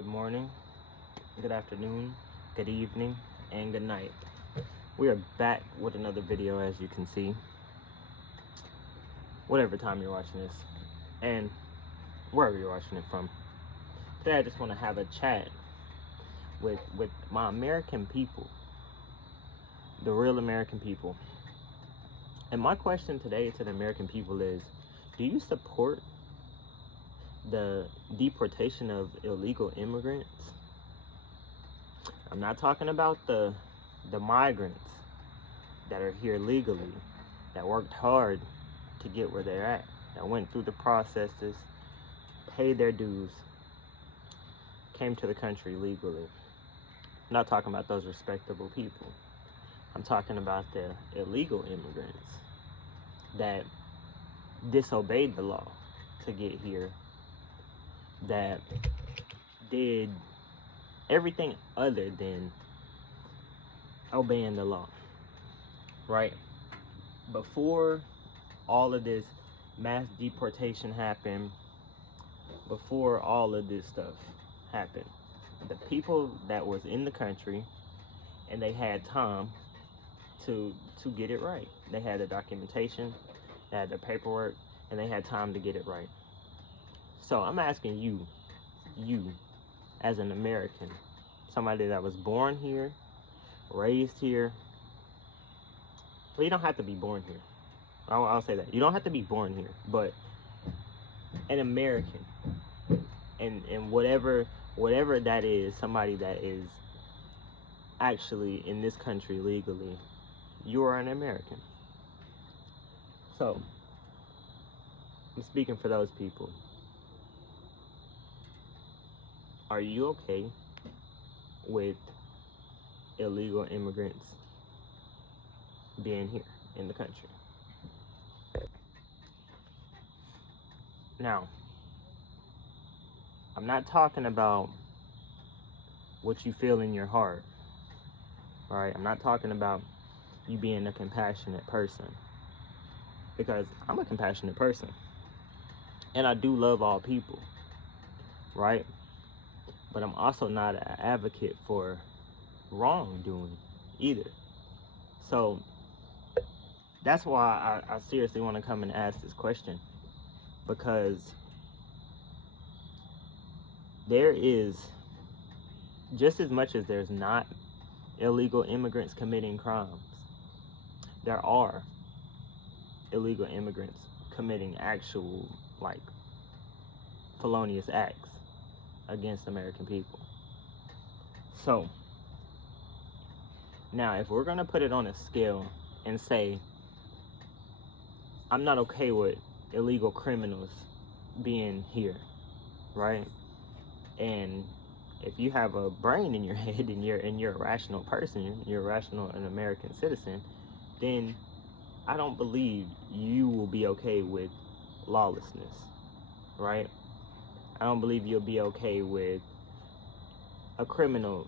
Good morning, good afternoon, good evening, and good night. We are back with another video, as you can see, whatever time you're watching this, and wherever you're watching it from. Today I just want to have a chat with my American people, the real American people. And my question today to the American people is, do you support the deportation of illegal immigrants? I'm not talking about the migrants that are here legally, that worked hard to get where they're at, that went through the processes, paid their dues, came to the country legally. I'm not talking about those respectable people. I'm talking about the illegal immigrants that disobeyed the law to get here, that did everything other than obeying the law, right? Before all of this mass deportation happened, before all of this stuff happened, the people that was in the country and they had time to get it right. They had the documentation, they had the paperwork, and they had time to get it right. So I'm asking you as an American, somebody that was born here, raised here. Well, you don't have to be born here. I'll say that. You don't have to be born here, but an American, and whatever that is, somebody that is actually in this country legally, you are an American. So I'm speaking for those people. Are you okay with illegal immigrants being here in the country? Now, I'm not talking about what you feel in your heart, all right? I'm not talking about you being a compassionate person, because I'm a compassionate person, and I do love all people, right? But I'm also not an advocate for wrongdoing either. So that's why I seriously want to come and ask this question, because there is, just as much as there's not illegal immigrants committing crimes, there are illegal immigrants committing actual, like, felonious acts against American people. So now, if we're gonna put it on a scale and say, I'm not okay with illegal criminals being here, right? And if you have a brain in your head and you're a rational person, you're a rational and American citizen, then I don't believe you will be okay with lawlessness, right? I don't believe you'll be okay with a criminal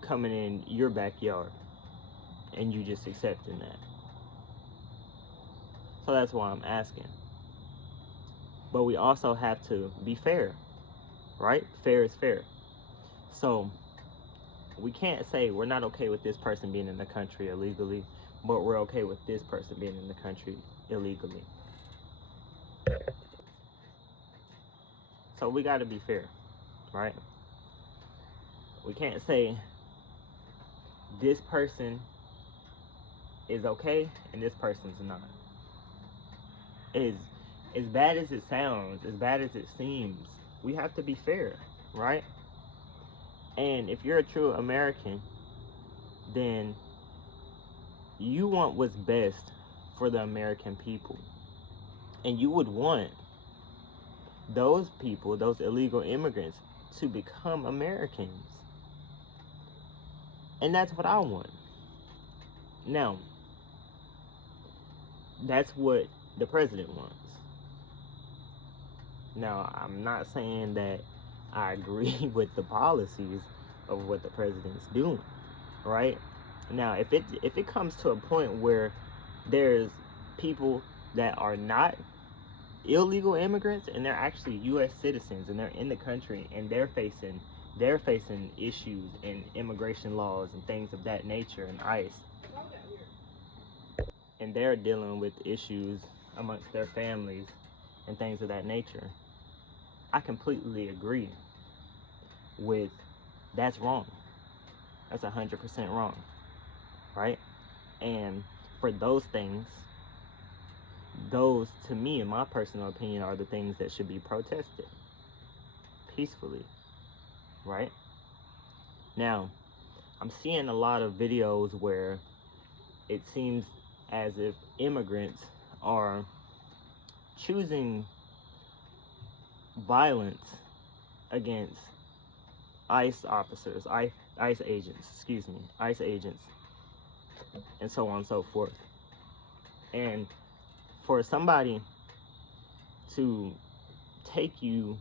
coming in your backyard and you just accepting that. So that's why I'm asking. But we also have to be fair, right? Fair is fair. So we can't say we're not okay with this person being in the country illegally, but we're okay with this person being in the country illegally. So we got to be fair, right? We can't say this person is okay and this person's not. As bad as it sounds, as bad as it seems, we have to be fair, right? And if you're a true American, then you want what's best for the American people. And you would want those people, those illegal immigrants, to become Americans. And that's what I want. Now, that's what the president wants. Now, I'm not saying that I agree with the policies of what the president's doing, right? Now, if it comes to a point where there's people that are not illegal immigrants and they're actually U.S. citizens and they're in the country and they're facing they're facing issues in immigration laws and things of that nature and ICE. And they're dealing with issues amongst their families and things of that nature. I completely agree with that's wrong. That's 100% wrong, right? And for those things, those, to me, in my personal opinion, are the things that should be protested peacefully, right? Now, I'm seeing a lot of videos where it seems as if immigrants are choosing violence against ICE officers, ICE agents, and so on and so forth. And for somebody to take you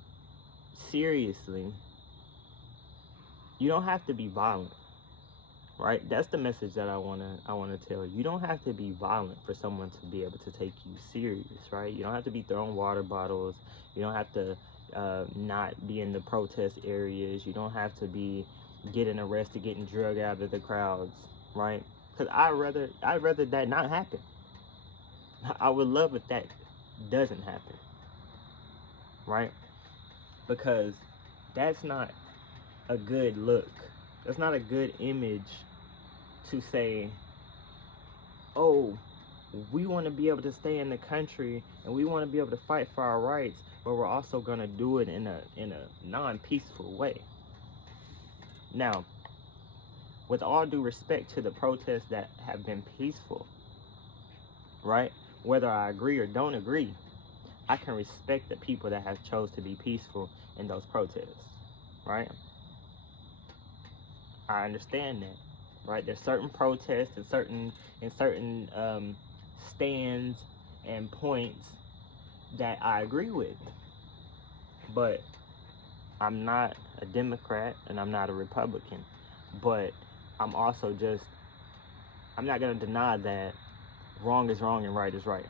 seriously, you don't have to be violent, right? That's the message that I wanna tell you. You don't have to be violent for someone to be able to take you serious, right? You don't have to be throwing water bottles. You don't have to not be in the protest areas. You don't have to be getting arrested, getting drugged out of the crowds, right? Because I'd rather that not happen. I would love if that doesn't happen, right? Because that's not a good look. That's not a good image to say, oh, we want to be able to stay in the country and we want to be able to fight for our rights, but we're also going to do it in a non-peaceful way. Now, with all due respect to the protests that have been peaceful, right? Whether I agree or don't agree, I can respect the people that have chose to be peaceful in those protests, right? I understand that, right? There's certain protests and certain stands and points that I agree with, but I'm not a Democrat and I'm not a Republican, but I'm not going to deny that wrong is wrong and right is right.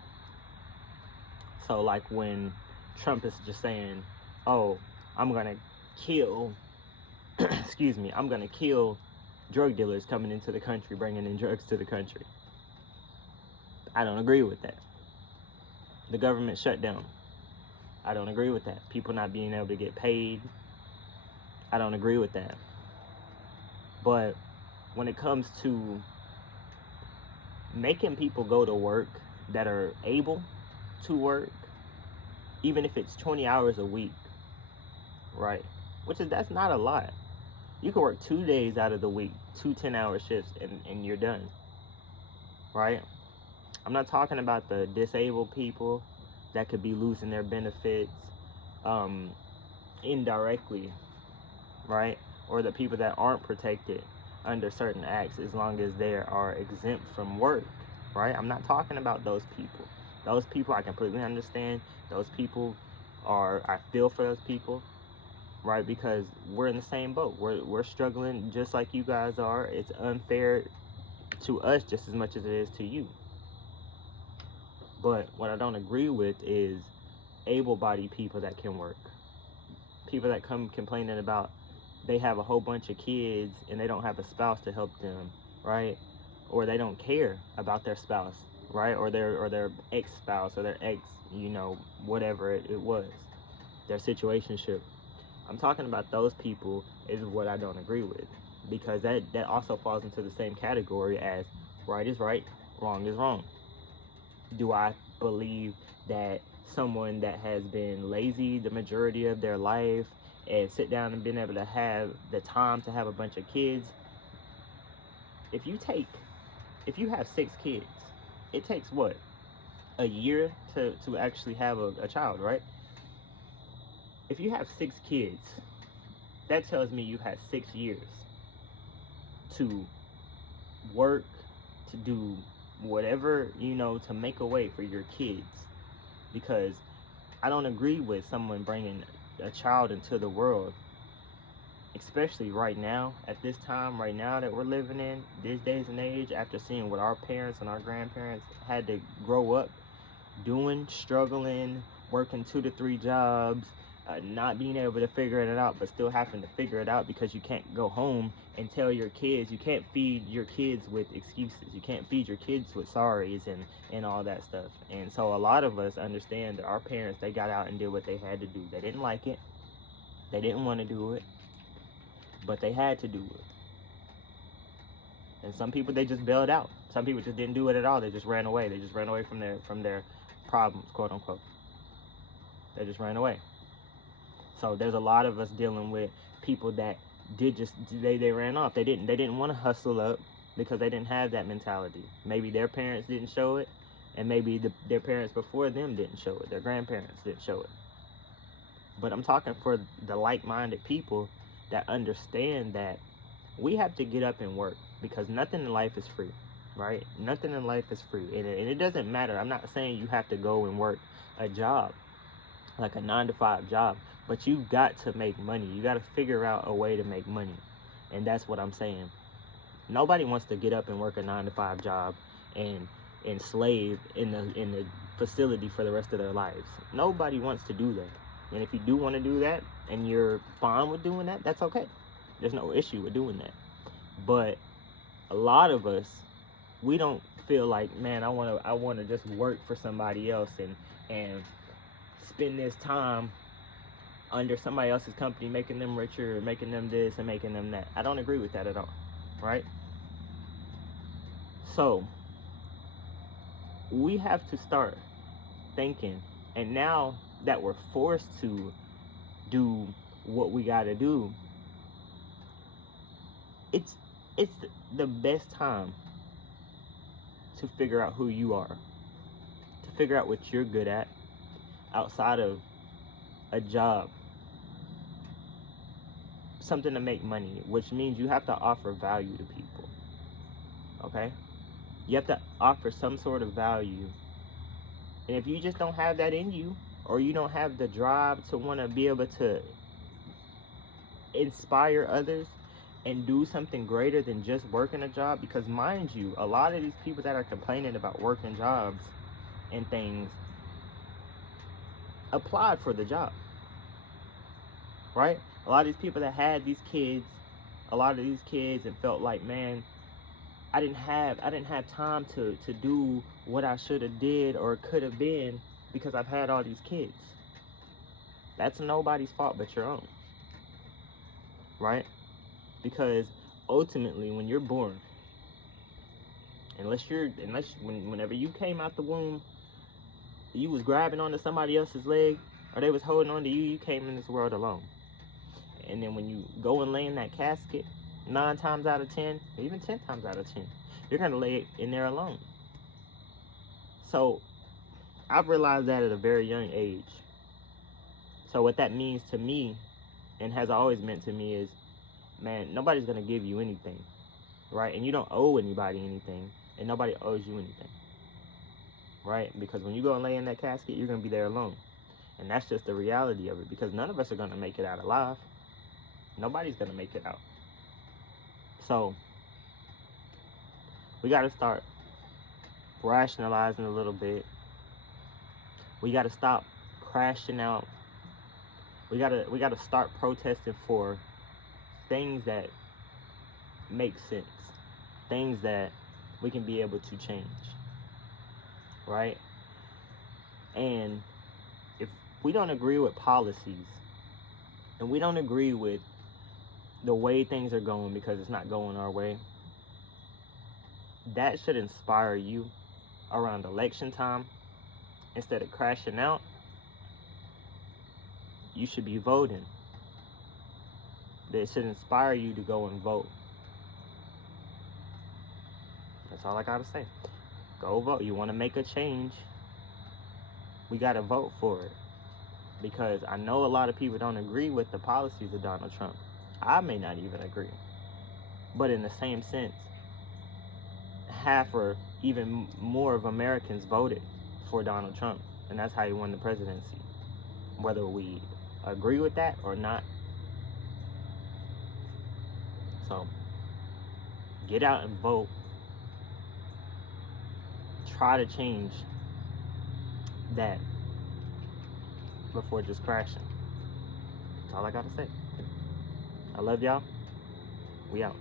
So like when Trump is just saying, oh, I'm going to kill I'm going to kill drug dealers coming into the country, bringing in drugs to the country. I don't agree with that. The government shutdown. I don't agree with that. People not being able to get paid. I don't agree with that. But when it comes to making people go to work that are able to work, even if it's 20 hours a week, right? That's not a lot. You can work 2 days out of the week, 2 10-hour shifts, and you're done, right? I'm not talking about the disabled people that could be losing their benefits indirectly, right? Or the people that aren't protected under certain acts as long as they are exempt from work, right? I'm not talking about those people. Those people I completely understand. Those people I feel for those people, right? Because we're in the same boat. We're struggling just like you guys are. It's unfair to us just as much as it is to you. But what I don't agree with is able-bodied people that can work. People that come complaining about they have a whole bunch of kids and they don't have a spouse to help them, right? Or they don't care about their spouse, right? Or their ex-spouse or their ex, whatever it was, their situationship. I'm talking about those people is what I don't agree with, because that also falls into the same category as right is right, wrong is wrong. Do I believe that someone that has been lazy the majority of their life and sit down and been able to have the time to have a bunch of kids? If you have 6 kids, it takes what? A year to actually have a child, right? If you have 6 kids, that tells me you had 6 years to work, to do whatever, to make a way for your kids. Because I don't agree with someone bringing a child into the world, especially right now, at this time, right now that we're living in, these days and age, after seeing what our parents and our grandparents had to grow up doing, struggling, working 2 to 3 jobs, not being able to figure it out, but still having to figure it out because you can't go home and tell your kids. You can't feed your kids with excuses. You can't feed your kids with sorries and all that stuff. And so a lot of us understand that our parents, they got out and did what they had to do. They didn't like it. They didn't want to do it, but they had to do it. And some people, they just bailed out. Some people just didn't do it at all. They just ran away. They just ran away from their problems, quote unquote. They just ran away. So there's a lot of us dealing with people that they ran off. They didn't want to hustle up because they didn't have that mentality. Maybe their parents didn't show it, and maybe their parents before them didn't show it. Their grandparents didn't show it. But I'm talking for the like-minded people that understand that we have to get up and work, because nothing in life is free, right? Nothing in life is free. And it doesn't matter. I'm not saying you have to go and work a job, like a 9-to-5 job, but you got to make money. You got to figure out a way to make money. And that's what I'm saying. Nobody wants to get up and work a 9-to-5 job and slave in the facility for the rest of their lives. Nobody wants to do that. And if you do want to do that and you're fine with doing that, that's okay. There's no issue with doing that. But a lot of us, we don't feel like, man, I want to just work for somebody else and spend this time under somebody else's company, making them richer, making them this and making them that. I don't agree with that at all, right? So we have to start thinking, and now that we're forced to do what we got to do, it's the best time to figure out who you are, to figure out what you're good at outside of a job, something to make money, which means you have to offer value to people, okay? You have to offer some sort of value. And if you just don't have that in you, or you don't have the drive to want to be able to inspire others and do something greater than just working a job, because mind you, a lot of these people that are complaining about working jobs and things applied for the job, right? A lot of these people that had these kids, and felt like, man, I didn't have time to do what I should have did or could have been because I've had all these kids. That's nobody's fault but your own, right? Because ultimately, when you're born, whenever you came out the womb, you was grabbing onto somebody else's leg, or they was holding on to you, you came in this world alone. And then when you go and lay in that casket, 9 times out of 10, even 10 times out of 10, you're gonna lay it in there alone. So I've realized that at a very young age. So what that means to me, and has always meant to me, is, man, nobody's gonna give you anything, right? And you don't owe anybody anything, and nobody owes you anything, right? Because when you go and lay in that casket, you're gonna be there alone. And that's just the reality of it, because none of us are gonna make it out alive. Nobody's gonna make it out. So we gotta start rationalizing a little bit. We gotta stop crashing out. We gotta start protesting for things that make sense, things that we can be able to change, right? And if we don't agree with policies, and we don't agree with the way things are going because it's not going our way, that should inspire you around election time. Instead of crashing out, you should be voting. It should inspire you to go and vote. That's all I gotta say. Go vote. You want to make a change, we gotta vote for it. Because I know a lot of people don't agree with the policies of Donald Trump. I may not even agree. But in the same sense, half or even more of Americans voted for Donald Trump. And that's how he won the presidency. Whether we agree with that or not. So, get out and vote. Try to change that before just crashing. all I gotta say. I love y'all. We out.